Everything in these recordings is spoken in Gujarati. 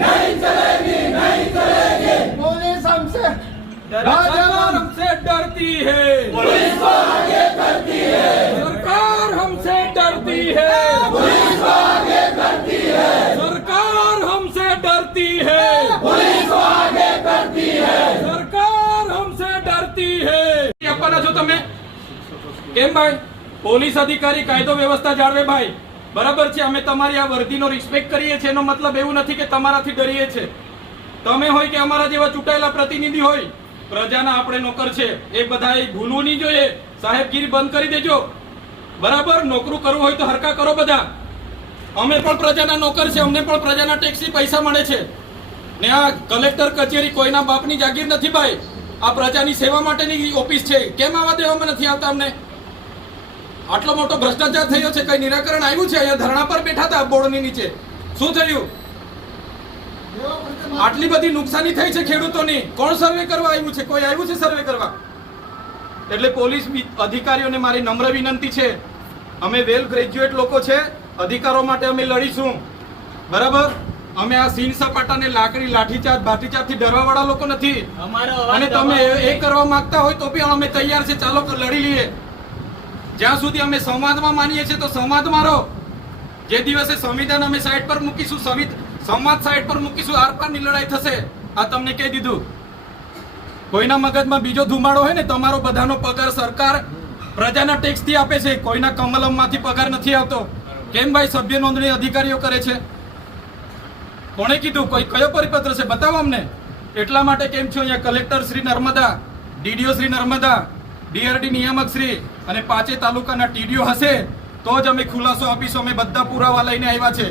नहीं चलेगी नहीं चलेगी पुलिस हमसे नौजवान हमसे डरती है पुलिस को आगे करती है सरकार हमसे डरती है पुलिस को आगे करती है सरकार हमसे डरती है पुलिस को आगे करती है सरकार हमसे डरती है अपना जो तुम्हें તમે भाई पुलिस अधिकारी कायदो व्यवस्था जा रहे भाई બરાબર છે, અમે તમારી આ વર્દીનો રિસ્પેક્ટ કરીએ છીએ. એનો મતલબ એવું નથી કે તમારાથી ડરીએ છે. તમે હોય કે અમારા જેવા ચૂંટાયેલા પ્રતિનિધિ હોય, પ્રજાના આપણે નોકર છે. એ બધા ભૂલવું નહીં જોઈએ. સાહેબગીરી બંધ કરી દેજો. બરાબર? નોકરું કરવું હોય તો હરકા કરો બધા. અમે પણ પ્રજાના નોકર છે. અમને પણ પ્રજાના ટેક્સી પૈસા મળે છે. ને આ કલેક્ટર કચેરી કોઈના બાપની જાગીર નથી, ભાઈ. આ પ્રજાની સેવા માટેની ઓફિસ છે. કેમ આવા દેવામાં નથી આવતા અમને? આટલો મોટો ભ્રષ્ટાચાર થયો છે કઈ નિરાકરણ આવ્યું છે? અહીંયા ધરણા પર બેઠા હતા બોર્ડની નીચે. શું થયું? આટલી બધી નુકસાની થઈ છે ખેડૂતોની. કોણ સર્વે કરવા આવ્યું છે? કોઈ આવ્યું છે સર્વે કરવા? એટલે પોલીસ અધિકારીઓને મારી નમ્ર વિનંતી છે. અમે વેલ ગ્રેજ્યુએટ લોકો છે. અધિકારો માટે અમે લડીશું. બરાબર? અમે આ સીન સપાટાને લાકડી લાઠીચાર્જ ભાઠીચાર્જથી ડરવાવાળા લોકો નથી. અને તમે એ- એ કરવા માંગતા હોય તો બી અમે તૈયાર છે. ચાલો લડી લઈએ. જ્યાં સુધી અમે સંવાદમાં માનીએ છીએ, તો સંવાદમાં રહો. જે દિવસે સંવિધાન અમે સાઈડ પર મૂકીશું સંવિ- સંવાદ સાઈડ પર મૂકીશું, આર પારની લડાઈ થશે. આ તમને કહી દીધું. કોઈના મગજમાં બીજો ધુમાડો હોય ને, તમારો બધાનો પગાર સરકાર પ્રજાના ટેક્સથી આપે છે. કોઈના કમલમમાંથી પગાર નથી આવતો. કેમ ભાઈ? સભ્ય નોંધણી અધિકારીઓ કરે છે. કોણે કીધું? કોઈ કયો પરિપત્ર છે? બતાવો અમને. એટલા માટે કેમ છો અહીંયા? Collector Shri Narmada, DDO Shri Narmada DRD નિયામક શ્રી અને પાંચે તાલુકાના ટીડીઓ હશે, તો જ અમે ખુલાસો આપીશું. અમે બધા પુરાવા લઈને આવ્યા છે.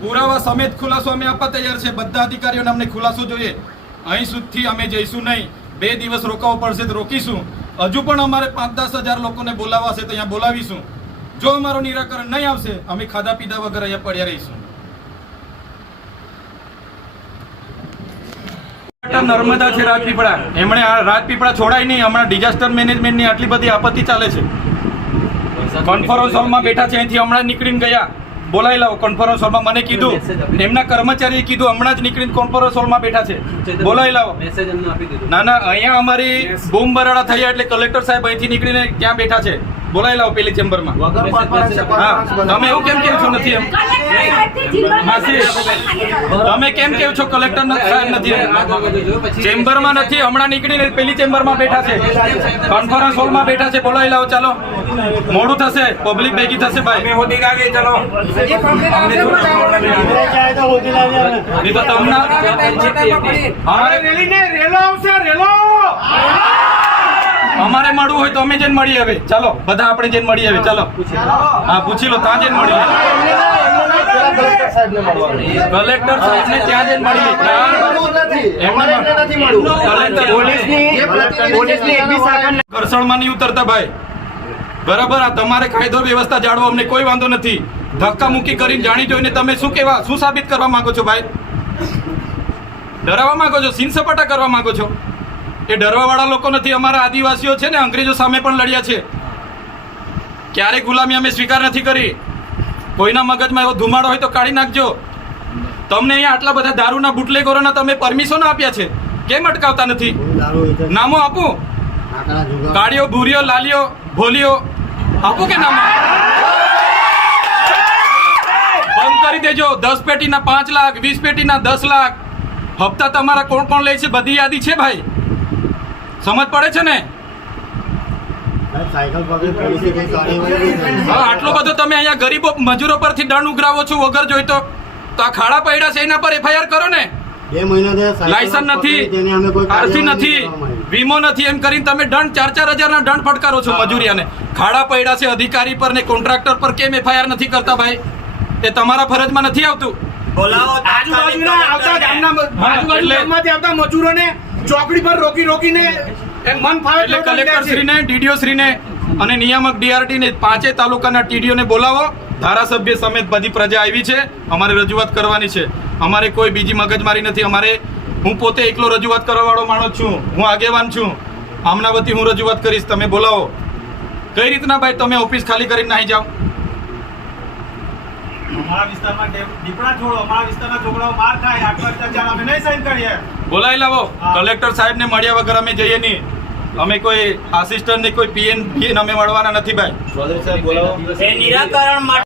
પુરાવા સમેત ખુલાસો અમે આપવા તૈયાર છે. બધા અધિકારીઓને અમને ખુલાસો જોઈએ. અહીં સુધી અમે જઈશું નહીં. બે દિવસ રોકાવું પડશે તો રોકીશું. હજુ પણ અમારે પાંચ દસ હજાર લોકોને બોલાવવા છે તો અહીંયા બોલાવીશું. જો અમારું નિરાકરણ નહીં આવશે, અમે ખાધા પીધા વગર અહીંયા પડ્યા રહીશું. નર્મદા છે રાજપીપળા એમણે આ રાજપીપળા છોડાય નહીં. હમણાં ડિઝાસ્ટર મેનેજમેન્ટની આટલી બધી આપત્તિ ચાલે છે. કોન્ફરન્સ હોલમાં બેઠા છે. અહીંથી હમણાં નીકળીને ગયા. બોલાવી લાવો. કોન્ફરન્સ હોલમાં મને કીધું. એમના કર્મચારીએ કીધું હમણાં જ નીકળીને કોન્ફરન્સ હોલમાં બેઠા છે. બોલાવી લાવો. મેસેજ અમને આપી દીધું. ના ના અહીંયા અમારી બૂમ બરાડા થયા એટલે કલેક્ટર સાહેબ અહીંથી નીકળીને ક્યાં બેઠા છે. બોલાવી લાવો પેલી ચેમ્બરમાં. તમે એવું કેમ કેવું છો નથી એમ? માસી તમે કેમ કેવું છો કલેક્ટર સાહેબ નથી? ચેમ્બરમાં નથી હમણાં નીકળીને પેલી ચેમ્બરમાં બેઠા છે. કોન્ફરન્સ હોલમાં બેઠા છે બોલાવી લાવો ચાલો. મોડું થશે પબ્લિક ભેગી થશે ભાઈ હોતી લાગે ચલો. નહીં. તો તમને રેલી ને રેલો આવશે રેલો! અમારે મળવું હોય તો અમે જઈને મળીએ હવે. ચાલો બધા આપણે જઈને મળીએ હવે. ચાલો. હા પૂછી લો ત્યાં જઈને મળીએ. કલેક્ટર સાહેબ ને ત્યાં જઈને મળીએ. ઘર્ષણમાં નહીં ઉતરતા ભાઈ. બરાબર આ તમારે કાયદો વ્યવસ્થા જાળવો અમને કોઈ વાંધો નથી. ધક્કા મુક્કી કરીને જાણી જોઈને તમે શું કેવા શું સાબિત કરવા માંગો છો ભાઈ? ડરાવવા માંગો છો? સીન સપાટા કરવા માંગો છો? એ ડરવાવાળા લોકો નથી અમારા આદિવાસીઓ છે ને અંગ્રેજો સામે પણ લડ્યા છે. ક્યારે ગુલામી અમે સ્વીકાર નથી કરી. કોઈના મગજમાં એવો ધુમાડો હોય તો કાઢી નાખજો. તમને અહીંયા આટલા બધા દારૂના બુટલેગોરોના તમે પરમિશન આપ્યા છે? કેમ અટકાવતા નથી? નામો આપું. કાળીઓ ભૂરીઓ લાલીઓ ભોલીઓ. આપું કે નામો? બંધ કરી દેજો. દસ પેટીના પાંચ લાખ વીસ પેટીના દસ લાખ. હપ્તા તમારા કોણ કોણ લે છે? બધી યાદી છે ભાઈ. સમજ પડે છે ને? હા આટલો બધો તમે અહીંયા ગરીબો મજૂરો પરથી દંડ ઉઘરાવો છો વગર જોઈતો તો. આ ખાડા પડ્યા છે એના પર એફઆઈઆર કરો ને. બે મહિના લાયસન્સ નથી. આરસી નથી વીમો નથી એમ કરીને તમે દંડ ચાર ચાર હજારના દંડ ફટકારો છો મજૂરિયાને. ખાડા પડ્યા છે અધિકારી પર ને કોન્ટ્રાક્ટર પર કેમ એફઆઈઆર નથી કરતા ભાઈ? એ તમારા ફરજમાં નથી આવતું? આજુબાજુના આવતા ગામના આજુબાજુ ગામમાંથી આવતા મજૂરોને ચોકડી પર રોકી રોકીને મન ફાવે એટલે તેવું કરી કલેક્ટર છે. શ્રીને ડીડીઓ શ્રીને અને નિયામક ડીઆરટી ને પાંચે તાલુકાના ટીડીઓને બોલાવો. ધારાસભ્ય સમેત બધી પ્રજા આવી છે. અમારે રજૂઆત કરવાની છે. અમારે કોઈ બીજી મગજમારી નથી. અમારે હું પોતે એકલો રજૂઆત કરવા વાળો માણસ છું. હું આગેવાન છું. આમના વતી હું રજૂઆત કરીશ. તમે બોલાવો. કઈ રીતના ભાઈ તમે ઓફિસ ખાલી કરીને નાહી જાઓ? અમારા વિસ્તારમાં દીપડા છોડો અમારા વિસ્તારના છોકરાઓ માર ખાય આટલો અત્યાચાર અમે નહીં સહન કરીએ. બોલાવી લાવો. કલેક્ટર સાહેબ ને મળ્યા વગર અમે જઈએ નહીં. અમે કોઈ આસિસ્ટન્ટ ને કોઈ પીએન પીએન અમે મળવાના નથી ભાઈ. એ નિરાકરણ